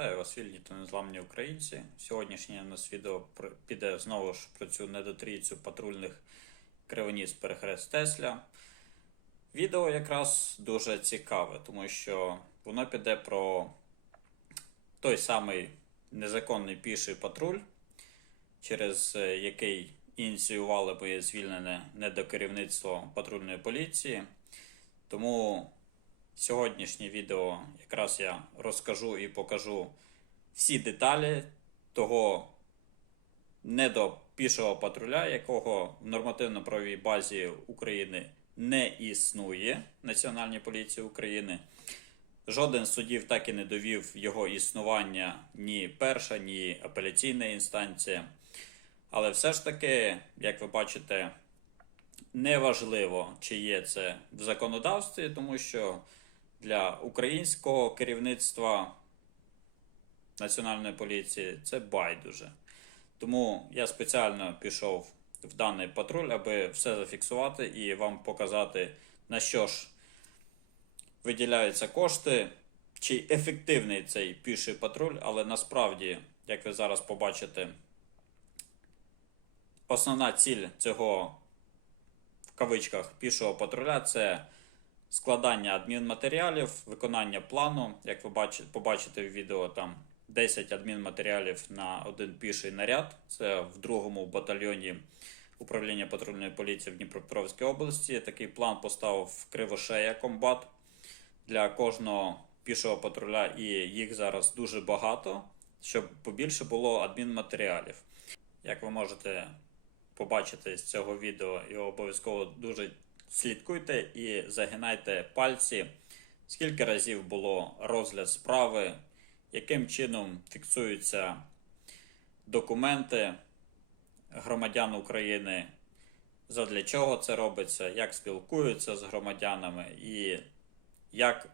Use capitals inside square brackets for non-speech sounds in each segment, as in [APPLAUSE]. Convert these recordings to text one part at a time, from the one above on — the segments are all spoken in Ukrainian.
Вітаю вас, вільні та незламні українці. Сьогоднішнє у нас відео піде знову ж про цю недотрійцю патрульних кривоніс перехрест Тесля. Відео якраз дуже цікаве, тому що воно піде про той самий незаконний піший патруль, через е, який ініціювали моє звільнене недокерівництво патрульної поліції. Тому сьогоднішнє відео якраз я розкажу і покажу всі деталі того недопішого патруля, якого в нормативно-правовій базі України не існує Національній поліції України. Жоден з судів так і не довів його існування ні перша, ні апеляційна інстанція. Але все ж таки, як ви бачите, неважливо, чи є це в законодавстві, тому що для українського керівництва Національної поліції це байдуже. Тому я спеціально пішов в даний патруль, аби все зафіксувати і вам показати, на що ж виділяються кошти, чи ефективний цей піший патруль, але насправді, як ви зараз побачите, основна ціль цього в кавичках пішого патруля це складання адмінматеріалів, виконання плану. Як ви бачите, побачите в відео, там 10 адмінматеріалів на один піший наряд. Це в другому батальйоні управління патрульної поліції в Дніпропетровській області. Такий план поставив Кривошея Комбат для кожного пішого патруля, і їх зараз дуже багато, щоб побільше було адмінматеріалів. Як ви можете побачити з цього відео, і обов'язково дуже слідкуйте і загинайте пальці, скільки разів було розгляд справи, яким чином фіксуються документи громадян України, задля чого це робиться, як спілкуються з громадянами і як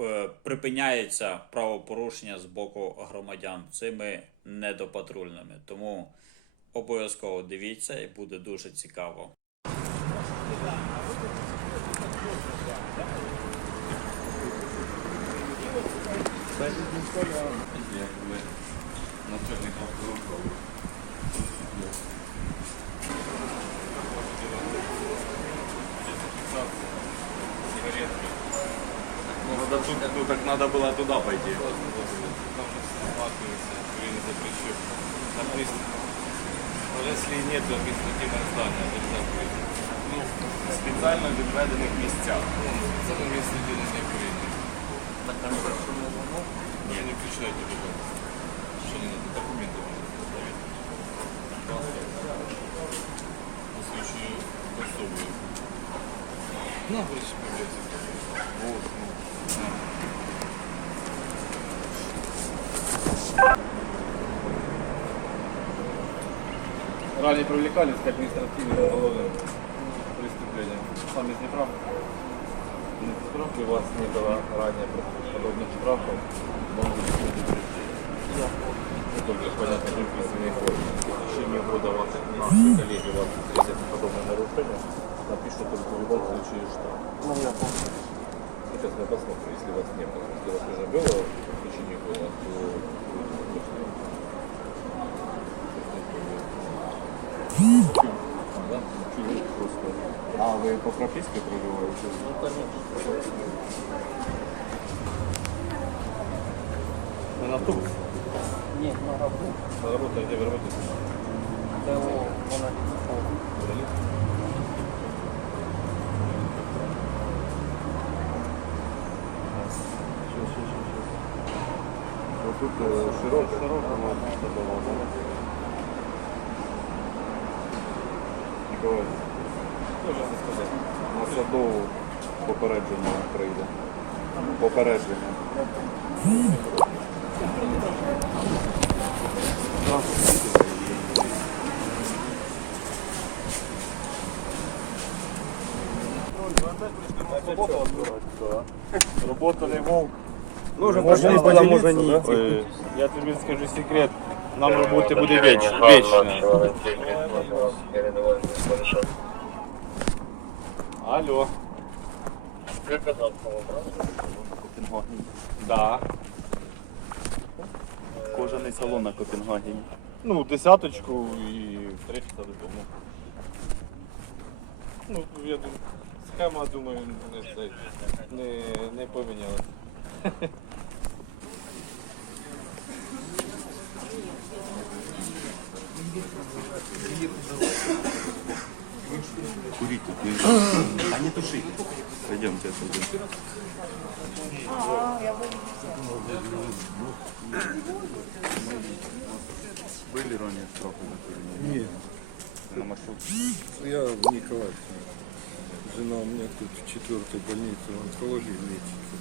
е, припиняється правопорушення з боку громадян цими недопатрульними. Тому обов'язково дивіться і буде дуже цікаво. Надо тут, ну, так надо было туда пойти. Там же все схватывается, блин, запрещу. Написано. Но если нет административного здания, нельзя прийти. Ну, в спеціально відведених місцях. Ну, це на місці, де не прийти. Так там считаете, что не надо документы можно. На случае особую. Ну, больше появляется. Вот, ну. Ранее привлекались к административным уголовным преступлениям. Сами из неправы. Если у вас не было ранее подобных штрафов. Ну, только понятно, не в письменной форме. В течение года вас наши коллеги вас встретят подобное нарушение, напишут только в любом случае штраф. Ну, я помню. Сейчас мы посмотрим, если вас не было. Если вас уже было в течение года, то Вы по прописке проживаете? Ну, конечно. Вы на автобус? Нет, на работу. На работу, а где вы работаете? Да, вон один. Удали? Сейчас, сейчас, сейчас. Вот тут широко. Широко можно, чтобы было. Николай. На садову попередження прийде. Попередження. Робота не вовк. Не була, може, ні. ні. Я тобі скажу секрет. Нам роботи буде вічно. вічно. Алло. Да. Кожаний салон на Копенгагені. Ну, десяточку і три часа додому. Ну, я думаю, схема, думаю, не, не, не помінялася. [LAUGHS] А не туши. Пойдемте отсюда. Были ранее курение? Нет, На маршрутке? я в Николаевске. Жена у меня тут в четвертой больнице в онкологии лечится.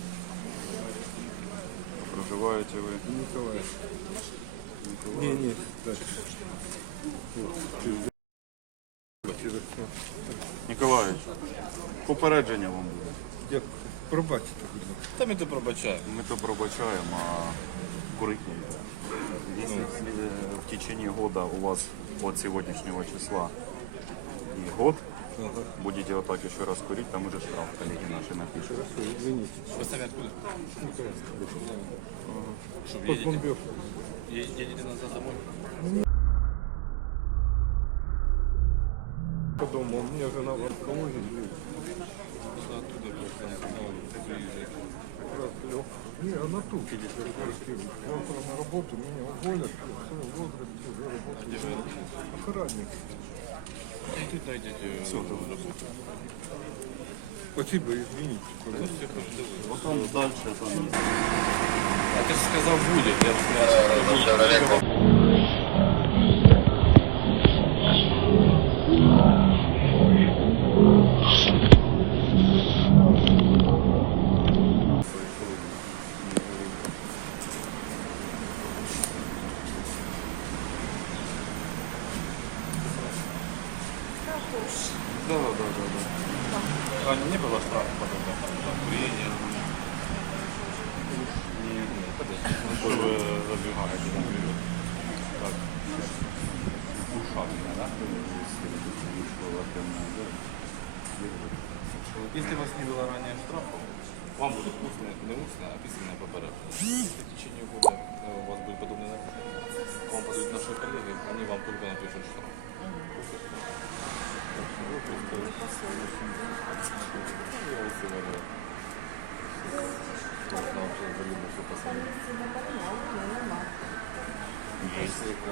Проживаете вы? Николаев. Не, попередження вам буде. Дякую. Пробачте, будь ласка. Та ми то пробачаємо. Ми то пробачаємо, а курить. Если э, в течение года у вас от сегодняшнего числа и год будете вот так еще раз курить, там уже штраф коллеги наши напишут. Извините. Ви самі откуда? Їдете? бомбежку. Є- Їдете назад домой? По дому. У меня жена в онкологии лечится. Оттуда просто не знаю, приїжджаєте. Как раз лёг. Не, она тут. Завтра на работу меня уволят. Все, в возрасте уже работаю. Охранник. І тут знайдете Все, роботу. Спасибо, извините. пожалуйста. Вот там дальше там А ти ж сказав буде, я ж Да, штрафом, вам будут устно, не устно, а письменное попередження. В течение года э, у вас будет подобный наркотик, вам подают наши коллеги, они вам только напишут штраф.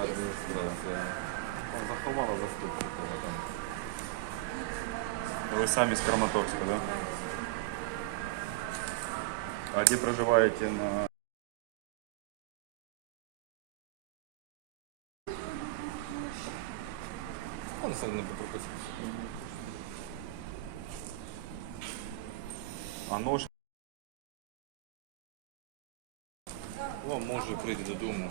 Адміністрація. Заховала заступника. Ви самі з Краматорська, так? Да? А где проживаете на... Он сам не пропустив. А нож? Вам може прийти додому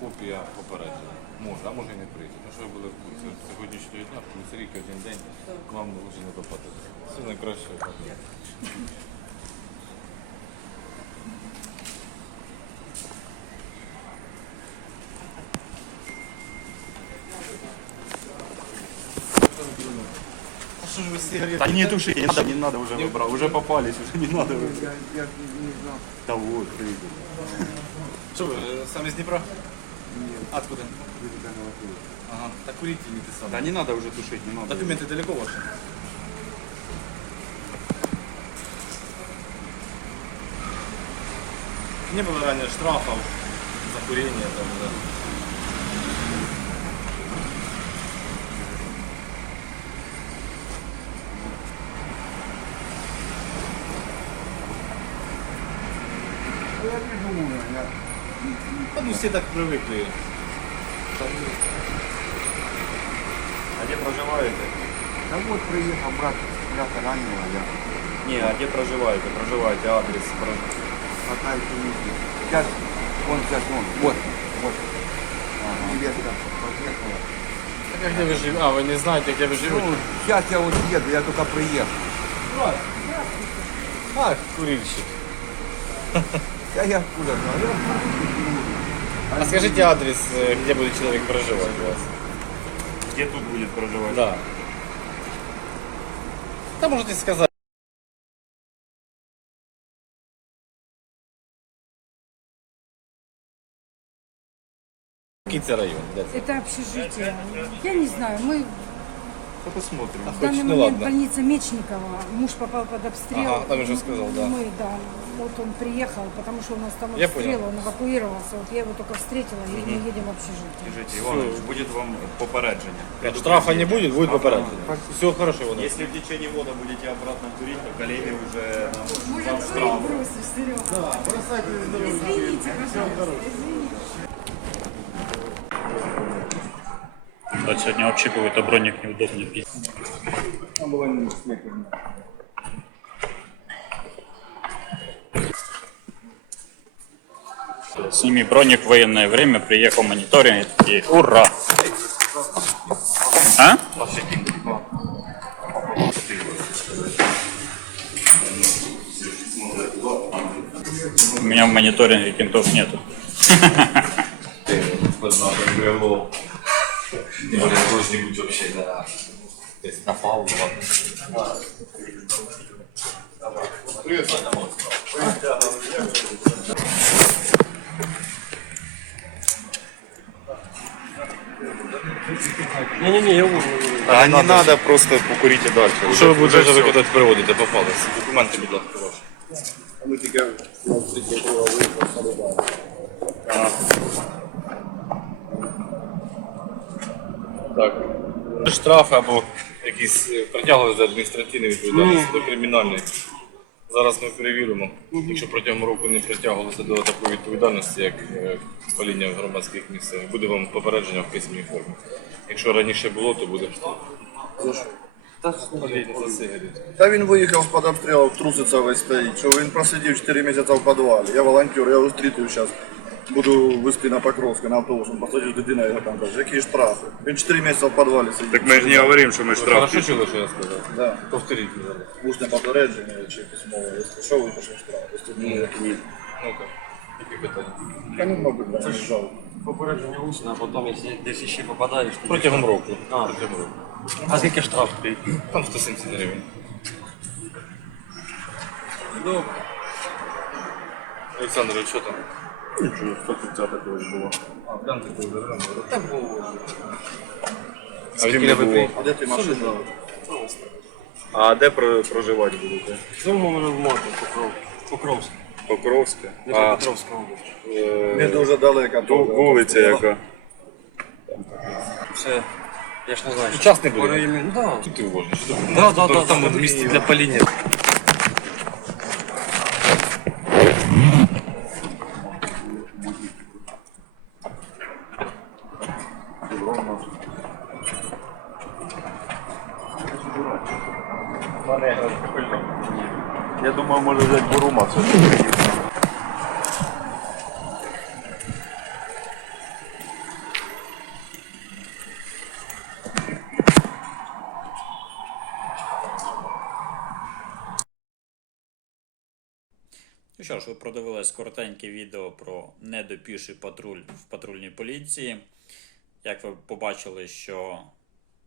копія попередження. Може, а може і не прийти. Ну що ви були в курсі От сьогоднішнього дня, плюс рік один день, вам лучше не допадати. Все найкраще. А ж ви сигарети? Да не туши, не надо, не надо уже выбрал. Уже попались, уже не надо. Я, я не знал. Да вот, видите. Що ви, е, самі з Дніпра? Откуда? Ага, так курите не ты сам. Да не надо уже тушить, не надо. Документы далеко ваши? Не было ранее штрафов за курение там, да. Я не думаю, я... Да, ну все так привыкли. А где проживаете? Да вот приехал брат, брата раннего, я Не, а где проживаете? Проживаете, адрес. про- какая комиссия. Сейчас, он сейчас, он, вот, вот. Невеста поехала. А где вы живете? А, вы не знаете, где вы живете? Ну, сейчас я вот еду, я только приехал. А, курильщик. Я, я откуда знаю? А скажите адрес, э, где будет человек проживать у вас? Где тут будет проживать? Да. Да можете сказать. Це район? Это общежитие. Я не знаю, мы Та посмотримо. в данный не момент ладно. больница Мечникова. Муж попал под обстрел. Ага, там уже сказал, да. Мы, да. Вот он приехал, потому что у нас там Я обстрел, понял. он эвакуировался. Вот я его только встретила, и мы едем в общежитие. Скажите, Иванович, будет вам попередження. Штрафа не буде, буде попередження. Все хорошо, Іванович. Если в течение года будете обратно курить, то коллеги уже нам Может, бросишь, Серега? Да, Извините, пожалуйста, извините. Да, сегодня вообще какой-то броник неудобный пиздец. Сними броник в военное время, приехал мониторинг и ура! А? У меня в мониторинге кентов нету. Может, кто-нибудь вообще, да. Если напал, ладно. Не-не-не, я уволю. А не надо, просто покурите дальше. Що ви будете вже виконати приводити, попались? Документи, будь ласка, ваші. Так. Штрафи або якісь е, притягли за адміністративну відповідальність до кримінальної. Зараз ми перевіримо. Якщо протягом року не притягувалися до такої відповідальності, як е, паління в громадських місцях, буде вам попередження в письмовій формі. Якщо раніше було, то буде штраф. Паління за сигарети. Та він виїхав з-під обстрілу, труситься весь стоїть. Що він просидів 4 місяці в підвалі. Я волонтер, я зустрітив зараз. Буду вести на Покровське, на автобус, він посадиш дитина, його там каже, які штрафи. Він 4 місяці в підвалі сидить. Так мы же не говорим, что мы Ви штраф хорошо чули, що я сказав? Да. Повторіть зараз. Усне попередження чи письмове. Якщо що, випишеш штраф. Якщо ні, як ні. Ну-ка, які питання? Та не мабуть, да, не жалко. Попередження усне, а потім, якщо десь ще попадаєш, то... Протягом року. А. Протягом року. А скільки штраф? Там 170 гривень. Ну, Олександр, що там? Ничего, 130 такое было. А, там такий варіант. так було. А в якій ви А де ти машина? А де про- проживати будете? Знову мене в Моті, Покров. Покровськ. Покровське. А Дніпропетровська область. Не дуже далеко. ву- вулиця яка? Все, я ж не знаю. Час не буде. Ну, да. Тут ти ти? Да, да, да, Там місце для паління. Я думаю, може взяти Бурума все-таки. Ну що ж, ви продивились коротеньке відео про недопіший патруль в патрульній поліції. Як ви побачили, що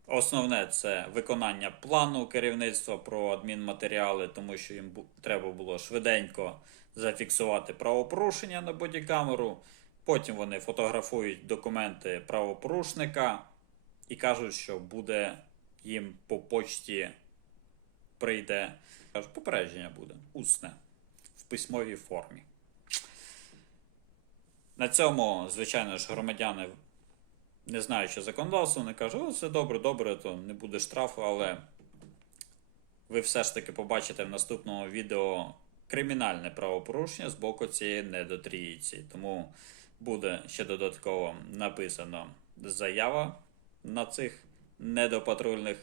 основне це виконання плану керівництва про адмінматеріали, тому що їм треба було швиденько зафіксувати правопорушення на бодікамеру. Потім вони фотографують документи правопорушника і кажуть, що буде їм по почті прийде. Попередження буде усне письмовій формі. На цьому, звичайно ж, громадяни, не знаючи законодавства, вони кажуть, о, це добре, добре, то не буде штрафу, але ви все ж таки побачите в наступному відео кримінальне правопорушення з боку цієї недотрійці. Тому буде ще додатково написано заява на цих недопатрульних.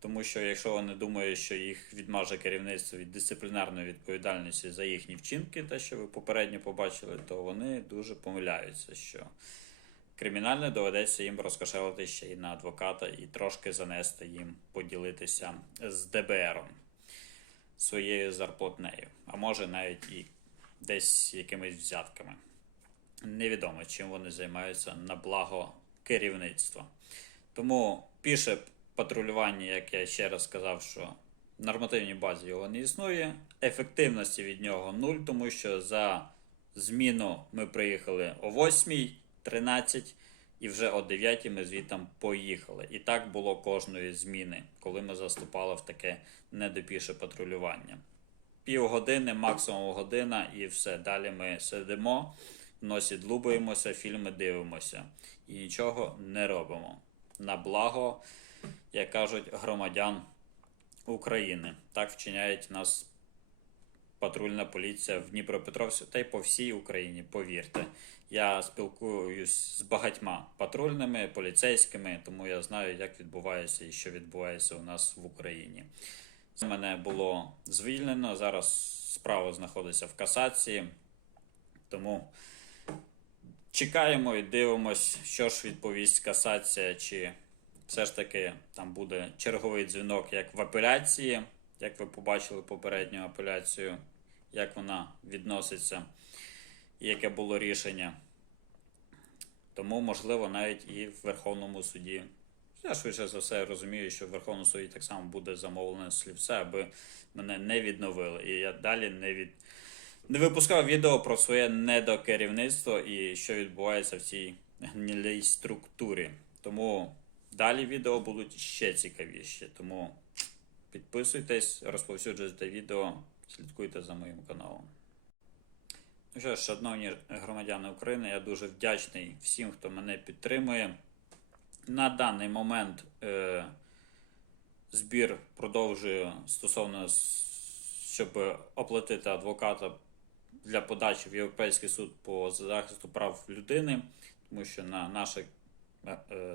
Тому що якщо вони думають, що їх відмаже керівництво від дисциплінарної відповідальності за їхні вчинки, те, що ви попередньо побачили, то вони дуже помиляються, що кримінальне доведеться їм розкошелити ще й на адвоката і трошки занести їм поділитися з ДБРом своєю зарплатнею, а може навіть і десь якимись взятками. Невідомо, чим вони займаються на благо керівництва. Тому піше патрулювання, як я ще раз сказав, що в нормативній базі його не існує. Ефективності від нього нуль, тому що за зміну ми приїхали о 8 13, і вже о 9 ми звітом поїхали. І так було кожної зміни, коли ми заступали в таке недопіше патрулювання. Півгодини, максимум година, і все. Далі ми сидимо, в носі длубаємося, фільми дивимося і нічого не робимо. На благо, як кажуть, громадян України. Так вчиняють нас патрульна поліція в Дніпропетровську та й по всій Україні, повірте. Я спілкуюсь з багатьма патрульними, поліцейськими, тому я знаю, як відбувається і що відбувається у нас в Україні. Мене було звільнено. Зараз справа знаходиться в касації, тому чекаємо і дивимось, що ж відповість касація, чи все ж таки там буде черговий дзвінок, як в апеляції, як ви побачили попередню апеляцію, як вона відноситься, і яке було рішення. Тому, можливо, навіть і в Верховному суді. Я швидше за все розумію, що в Верховному суді так само буде замовлене слівце, аби мене не відновили. І я далі не від. Не випускав відео про своє недокерівництво і що відбувається в цій гнилій структурі. Тому далі відео будуть ще цікавіші. Тому підписуйтесь, розповсюджуйте відео, слідкуйте за моїм каналом. Ну що ж, шановні громадяни України, я дуже вдячний всім, хто мене підтримує. На даний момент е, збір продовжує стосовно, щоб оплатити адвоката для подачі в Європейський суд по захисту прав людини, тому що на наше е,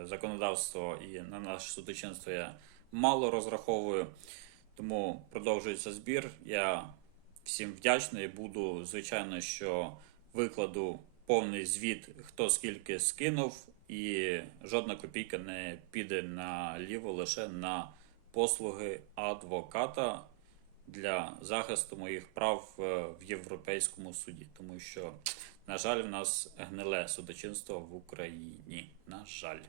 законодавство і на наше судочинство я мало розраховую. Тому продовжується збір. Я всім вдячний. Буду, звичайно, що викладу повний звіт, хто скільки скинув, і жодна копійка не піде наліво лише на послуги адвоката для захисту моїх прав е, в Європейському суді. Тому що, на жаль, в нас гниле судочинство в Україні. На жаль.